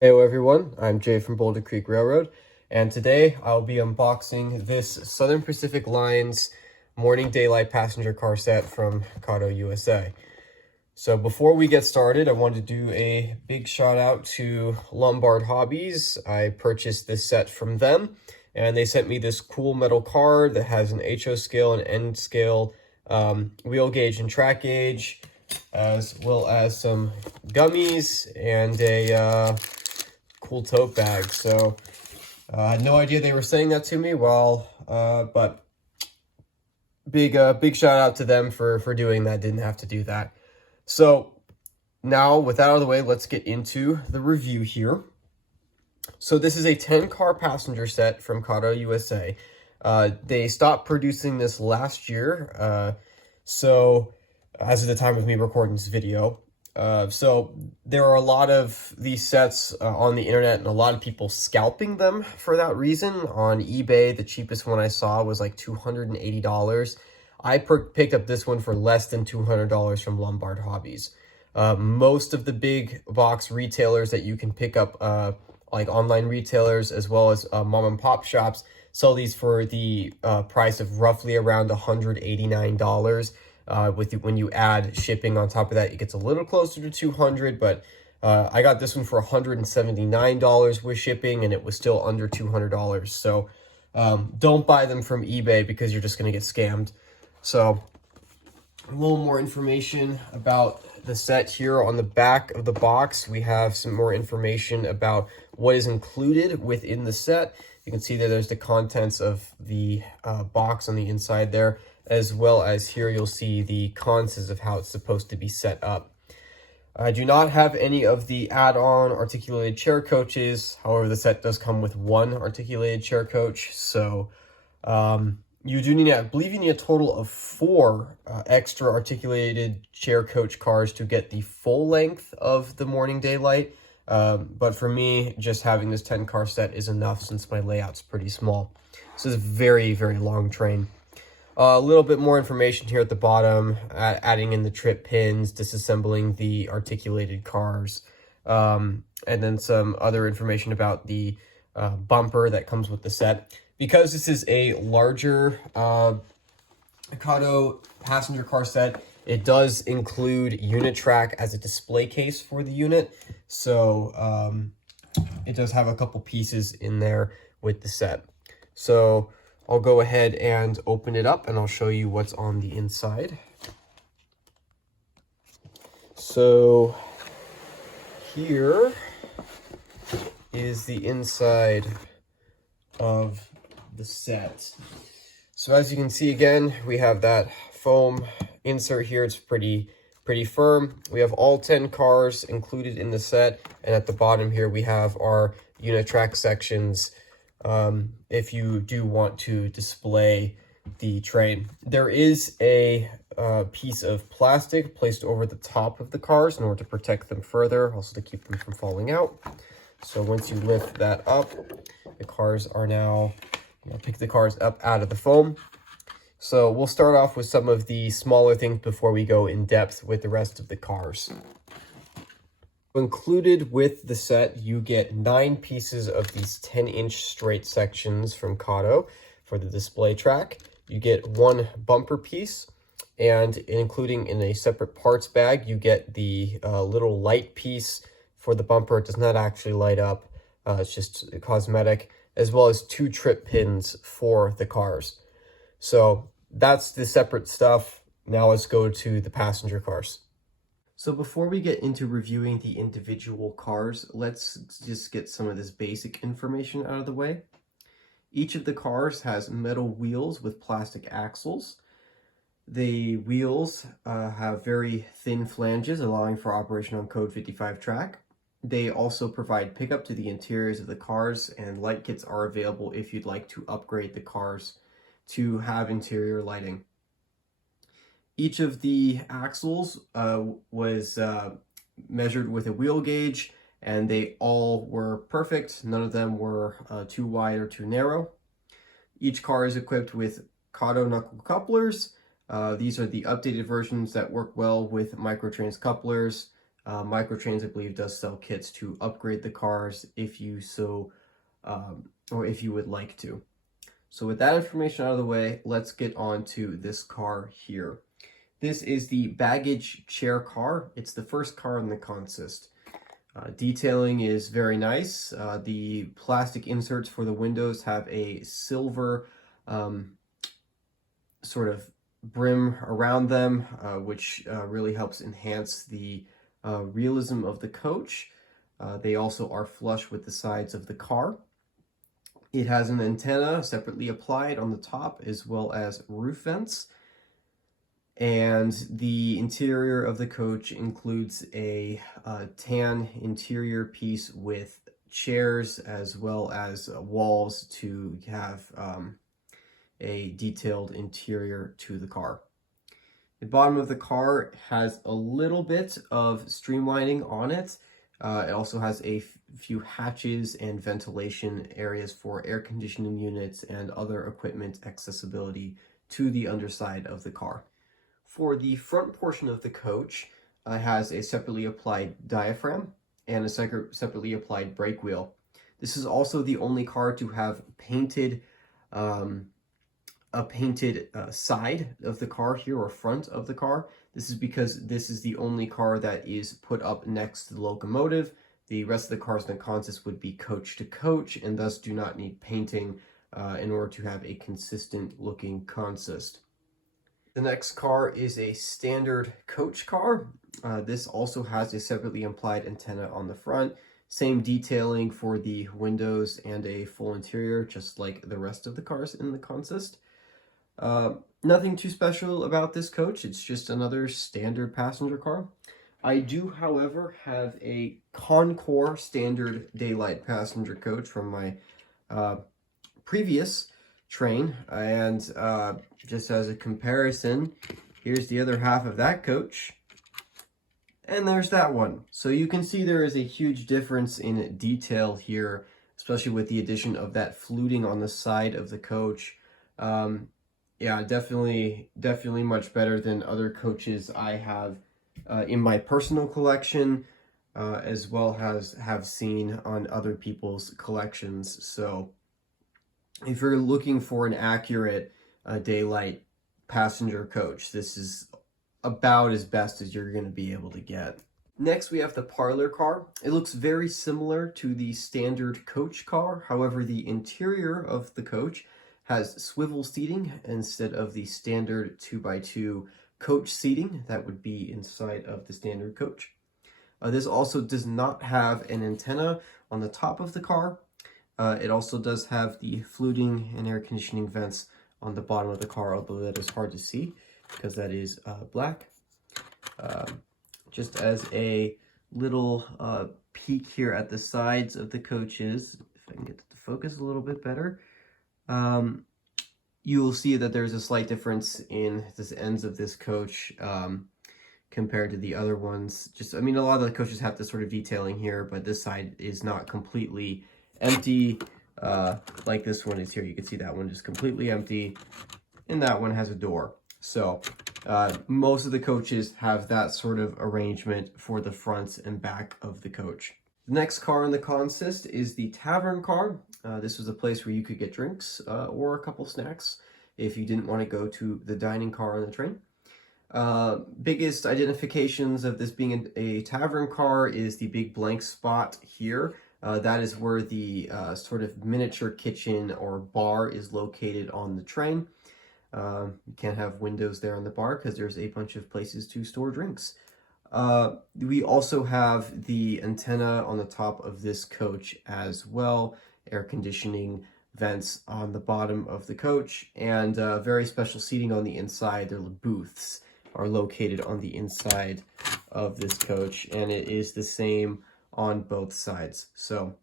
Hello everyone, I'm Jay from Boulder Creek Railroad, and today I'll be unboxing this Southern Pacific Lines Morning Daylight passenger car set from Kato, USA. So before we get started, I wanted to do a big shout out to Lombard Hobbies. I purchased this set from them, and they sent me this cool metal card that has an HO scale and N scale wheel gauge and track gauge, as well as some gummies and a cool tote bag. So I had no idea they were saying that to me. But big shout out to them for doing that. Didn't have to do that. So now, with that out of the way, let's get into the review here. So this is a 10-car passenger set from Kato, USA. They stopped producing this last year. So as of the time of me recording this video, so there are a lot of these sets on the internet and a lot of people scalping them for that reason. On eBay, the cheapest one I saw was like $280. I picked up this one for less than $200 from Lombard Hobbies. Most of the big box retailers that you can pick up, like online retailers as well as mom and pop shops, sell these for the price of roughly around $189. When you add shipping on top of that, it gets a little closer to 200, but I got this one for $179 with shipping, and it was still under $200. So don't buy them from eBay because you're just going to get scammed. So a little more information about the set here. On the back of the box, we have some more information about what is included within the set. You can see that there's the contents of the box on the inside there, as well as here you'll see the concepts of how it's supposed to be set up. I do not have any of the add-on articulated chair coaches. However, the set does come with one articulated chair coach. So you do need, I believe you need a total of 4 extra articulated chair coach cars to get the full length of the Morning Daylight. But for me, just having this 10-car set is enough since my layout's pretty small. So it's a very, very long train. A little bit more information here at the bottom, adding in the trip pins, disassembling the articulated cars, and then some other information about the bumper that comes with the set. Because this is a larger Kato passenger car set, it does include unit track as a display case for the unit. So it does have a couple pieces in there with the set. So I'll go ahead and open it up and I'll show you what's on the inside. So here is the inside of the set. So as you can see, again, we have that foam insert here. It's pretty firm. We have all 10 cars included in the set, and at the bottom here we have our unit track sections if you do want to display the train. There is a piece of plastic placed over the top of the cars in order to protect them further, also to keep them from falling out. So once you lift that up, the cars are now, pick the cars up out of the foam. So we'll start off with some of the smaller things before we go in depth with the rest of the cars. Included with the set, you get 9 pieces of these 10-inch straight sections from Kato for the display track. You get 1 bumper piece, and including in a separate parts bag, you get the little light piece for the bumper. It does not actually light up. It's just cosmetic, as well as 2 trip pins for the cars. So that's the separate stuff. Now let's go to the passenger cars. So before we get into reviewing the individual cars, let's just get some of this basic information out of the way. Each of the cars has metal wheels with plastic axles. The wheels have very thin flanges, allowing for operation on code 55 track. They also provide pickup to the interiors of the cars, and light kits are available if you'd like to upgrade the cars to have interior lighting. Each of the axles was measured with a wheel gauge, and they all were perfect. None of them were too wide or too narrow. Each car is equipped with Kato knuckle couplers. These are the updated versions that work well with microtrans couplers. Microtrains, I believe, does sell kits to upgrade the cars if you so, or if you would like to. So with that information out of the way, let's get on to this car here. This is the baggage chair car. It's the first car in the consist. Detailing is very nice. The plastic inserts for the windows have a silver sort of brim around them, which really helps enhance the realism of the coach. They also are flush with the sides of the car. It has an antenna separately applied on the top, as well as roof vents. And the interior of the coach includes a tan interior piece with chairs, as well as walls to have a detailed interior to the car. The bottom of the car has a little bit of streamlining on it. It also has a few hatches and ventilation areas for air conditioning units and other equipment accessibility to the underside of the car. For the front portion of the coach, it has a separately applied diaphragm and a separately applied brake wheel. This is also the only car to have painted a painted side of the car here, or front of the car. This is because this is the only car that is put up next to the locomotive. The rest of the cars in the consist would be coach to coach and thus do not need painting in order to have a consistent looking consist. The next car is a standard coach car. This also has a separately applied antenna on the front. Same detailing for the windows and a full interior, just like the rest of the cars in the consist. Nothing too special about this coach. It's just another standard passenger car. I do, however, have a Concours standard daylight passenger coach from my previous train, and just as a comparison, here's the other half of that coach, and there's that one. So you can see there is a huge difference in detail here, especially with the addition of that fluting on the side of the coach. Yeah, definitely much better than other coaches I have in my personal collection, as well as have seen on other people's collections. So if you're looking for an accurate daylight passenger coach, this is about as best as you're going to be able to get. Next, we have the parlor car. It looks very similar to the standard coach car. However, the interior of the coach has swivel seating instead of the standard 2x2 coach seating that would be inside of the standard coach. This also does not have an antenna on the top of the car. It also does have the fluting and air conditioning vents on the bottom of the car, although that is hard to see because that is black. Just as a little peek here at the sides of the coaches, if I can get the focus a little bit better, you will see that there's a slight difference in the ends of this coach compared to the other ones. I mean, a lot of the coaches have this sort of detailing here, but this side is not completely empty like this one is here. You can see that one is completely empty, and that one has a door. So most of the coaches have that sort of arrangement for the fronts and back of the coach. The next car in the consist is the Tavern Car. This was a place where you could get drinks or a couple snacks if you didn't want to go to the dining car on the train. Biggest identifications of this being a tavern car is the big blank spot here. That is where the sort of miniature kitchen or bar is located on the train. You can't have windows there on the bar because there's a bunch of places to store drinks. We also have the antenna on the top of this coach as well, air conditioning vents on the bottom of the coach, and very special seating on the inside. Their booths are located on the inside of this coach, and it is the same on both sides. So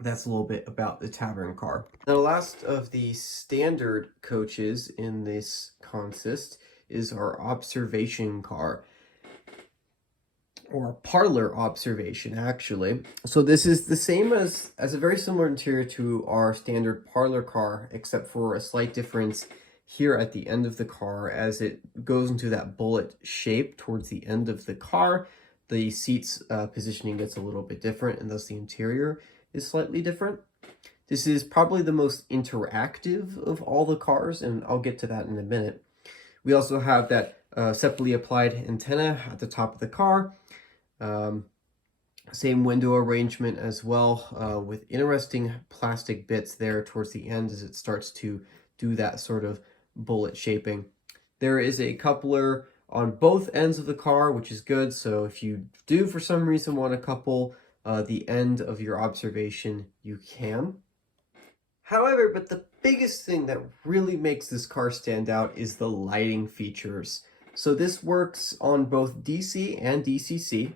that's a little bit about the Tavern Car. Now, the last of the standard coaches in this consist is our observation car, or parlor observation, actually. So this is the same as a very similar interior to our standard parlor car, except for a slight difference here at the end of the car. As it goes into that bullet shape towards the end of the car, the seats positioning gets a little bit different, and thus the interior is slightly different. This is probably the most interactive of all the cars, and I'll get to that in a minute. We also have that separately applied antenna at the top of the car. Same window arrangement as well, with interesting plastic bits there towards the end as it starts to do that sort of bullet shaping. There is a coupler on both ends of the car, which is good. So if you do for some reason want to couple the end of your observation, you can. However, but the biggest thing that really makes this car stand out is the lighting features. So this works on both DC and DCC.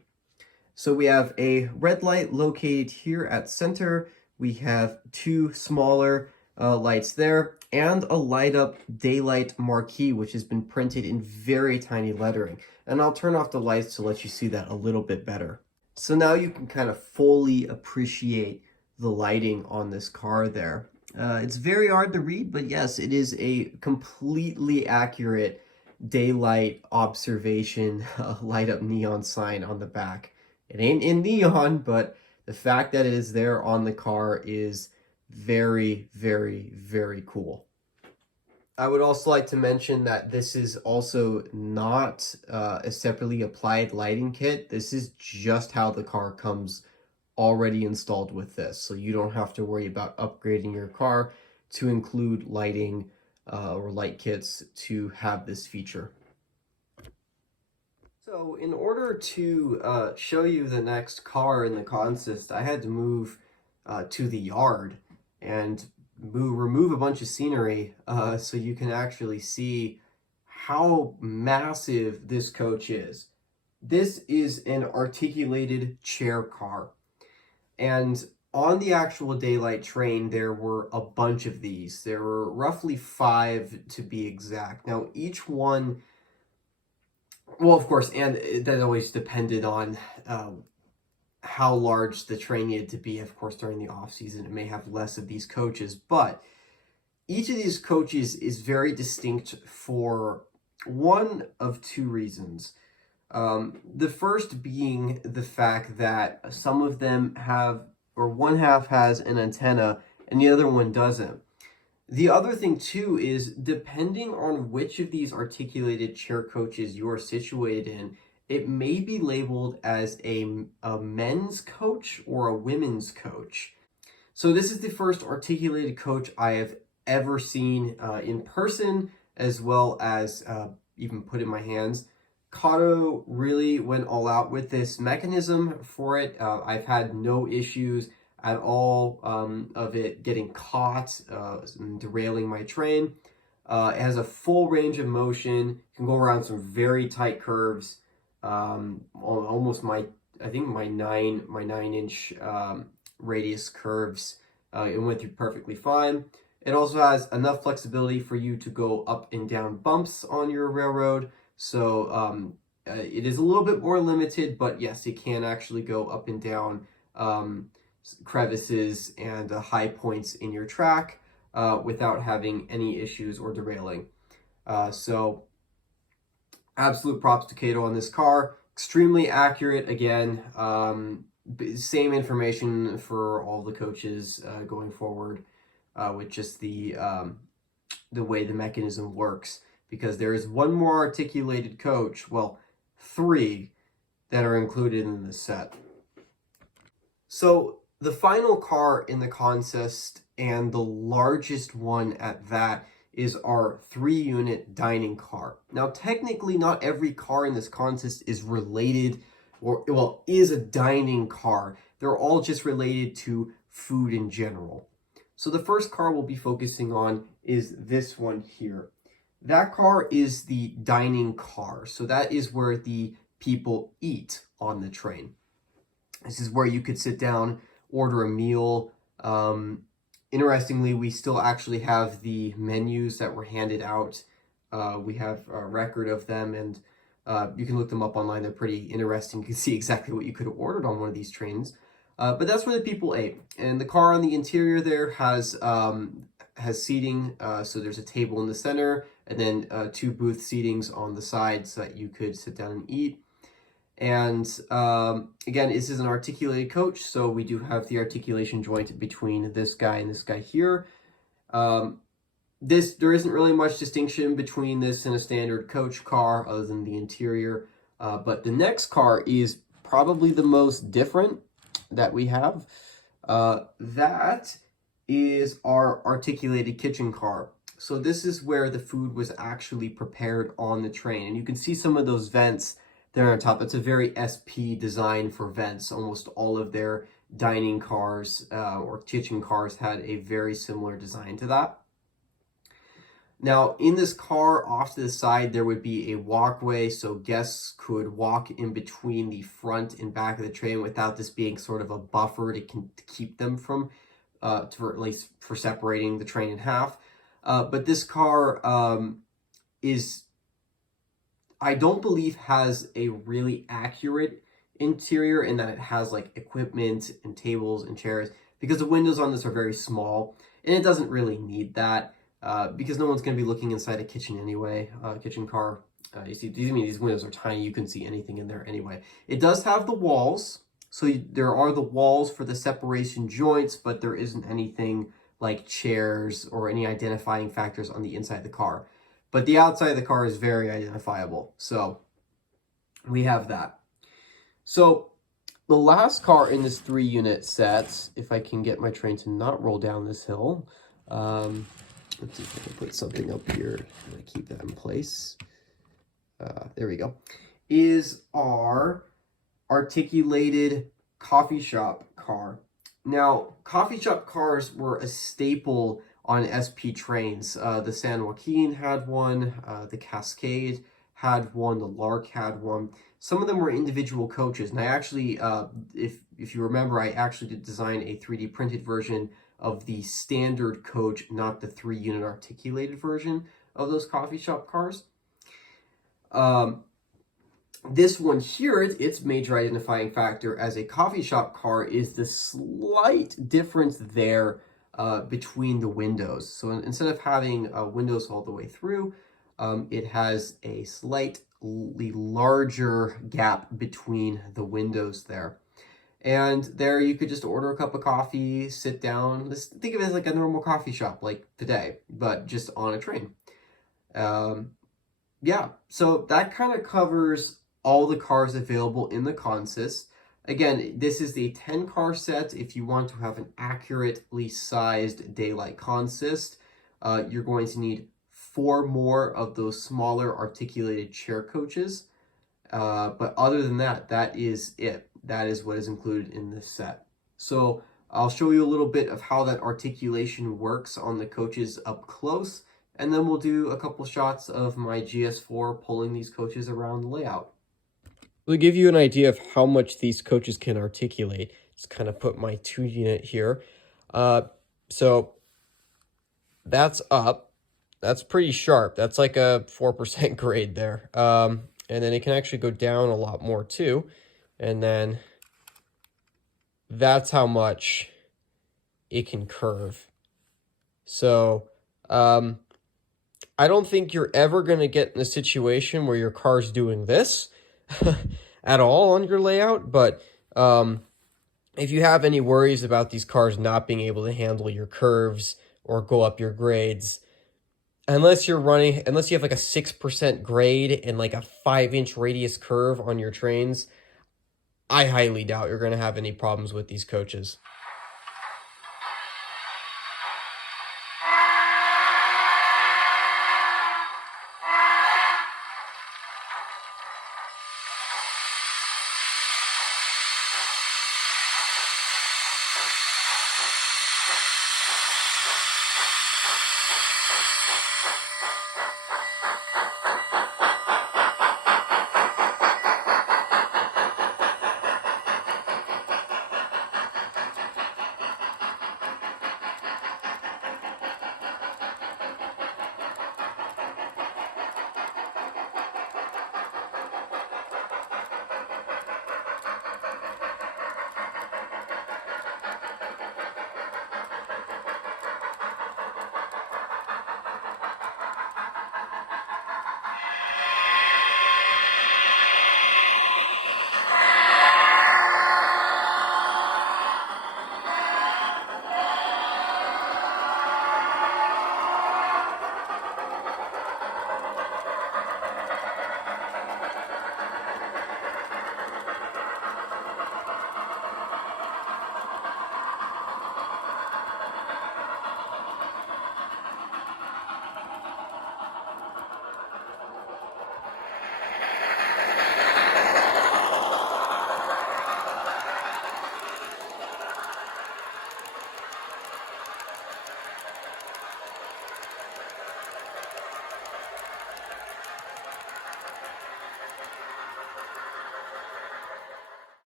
So we have a red light located here at center. We have two smaller lights there and a light up daylight marquee, which has been printed in very tiny lettering. And I'll turn off the lights to let you see that a little bit better. So now you can kind of fully appreciate the lighting on this car there. It's very hard to read, but yes, it is a completely accurate daylight observation light up neon sign on the back. It ain't in neon, but the fact that it is there on the car is very, very, very cool. I would also like to mention that this is also not a separately applied lighting kit. This is just how the car comes already installed with this. So you don't have to worry about upgrading your car to include lighting or light kits to have this feature. So in order to show you the next car in the consist, I had to move to the yard and remove a bunch of scenery so you can actually see how massive this coach is. This is an articulated chair car. And on the actual daylight train, there were a bunch of these. There were roughly 5 to be exact. Now, each one, well, of course, and that always depended on how large the train needed to be. Of course, during the off season, it may have less of these coaches, but each of these coaches is very distinct for one of 2 reasons. The first being the fact that some of them have, or one half has an antenna and the other one doesn't. The other thing too is depending on which of these articulated chair coaches you are situated in, it may be labeled as a men's coach or a women's coach. So this is the first articulated coach I have ever seen in person, as well as even put in my hands. Kato really went all out with this mechanism for it. I've had no issues at all of it getting caught and derailing my train. It has a full range of motion. It can go around some very tight curves. Almost I think my 9-inch radius curves. It went through perfectly fine. It also has enough flexibility for you to go up and down bumps on your railroad. So it is a little bit more limited, but yes, it can actually go up and down crevices and high points in your track without having any issues or derailing. So absolute props to Kato on this car. Extremely accurate again. Same information for all the coaches going forward with just the way the mechanism works. Because there is one more articulated coach, well, 3 that are included in the set. So the final car in the consist, and the largest one at that, is our 3-unit dining car. Now, technically, not every car in this consist is related, or, well, is a dining car. They're all just related to food in general. So the first car we'll be focusing on is this one here. That car is the dining car. So that is where the people eat on the train. This is where you could sit down, order a meal. Interestingly, we still actually have the menus that were handed out. We have a record of them, and you can look them up online. They're pretty interesting. You can see exactly what you could have ordered on one of these trains. But that's where the people ate. And the car on the interior there has seating. So there's a table in the center, and then 2 booth seatings on the side so that you could sit down and eat. And again, this is an articulated coach, so we do have the articulation joint between this guy and this guy here. There isn't really much distinction between this and a standard coach car other than the interior. But the next car is probably the most different that we have. That is our articulated kitchen car. So this is where the food was actually prepared on the train. And you can see some of those vents there on top. It's a very SP design for vents. Almost all of their dining cars or kitchen cars had a very similar design to that. Now, in this car, off to the side, there would be a walkway, so guests could walk in between the front and back of the train without this being sort of a buffer to keep them from, at least for separating the train in half. But this car I don't believe has a really accurate interior in that it has like equipment and tables and chairs, because the windows on this are very small, and it doesn't really need that. Because no one's going to be looking inside a kitchen anyway, kitchen car. You see, these windows are tiny. You can see anything in there anyway. It does have the walls. So there are the walls for the separation joints, but there isn't anything like chairs or any identifying factors on the inside of the car. But the outside of the car is very identifiable. So we have that. So the last car in this 3-unit set, if I can get my train to not roll down this hill, let's see if I can put something up here and keep that in place. There we go. Is our articulated coffee shop car. Now, coffee shop cars were a staple on SP trains. The San Joaquin had one, the Cascade had one, the Lark had one. Some of them were individual coaches, and I actually, if you remember, I actually did design a 3D printed version of the standard coach, not the 3-unit articulated version of those coffee shop cars. This one here, its major identifying factor as a coffee shop car is the slight difference there between the windows. So instead of having windows all the way through, it has a slightly larger gap between the windows there. And there you could just order a cup of coffee, sit down. Think of it as like a normal coffee shop like today, but just on a train. Yeah, so that kind of covers all the cars available in the consist. Again, this is the 10-car set. If you want to have an accurately sized daylight consist, you're going to need 4 more of those smaller articulated chair coaches. But other than that, that is it. That is what is included in this set. So I'll show you a little bit of how that articulation works on the coaches up close, and then we'll do a couple shots of my GS4 pulling these coaches around the layout. To give you an idea of how much these coaches can articulate, just kind of put my 2-unit here. So that's up. That's pretty sharp. That's like a 4% grade there. And then it can actually go down a lot more too. And then that's how much it can curve. So I don't think you're ever going to get in a situation where your car's doing this at all on your layout. But if you have any worries about these cars not being able to handle your curves or go up your grades, unless you have like a 6% grade and like a 5-inch radius curve on your trains, I highly doubt you're going to have any problems with these coaches.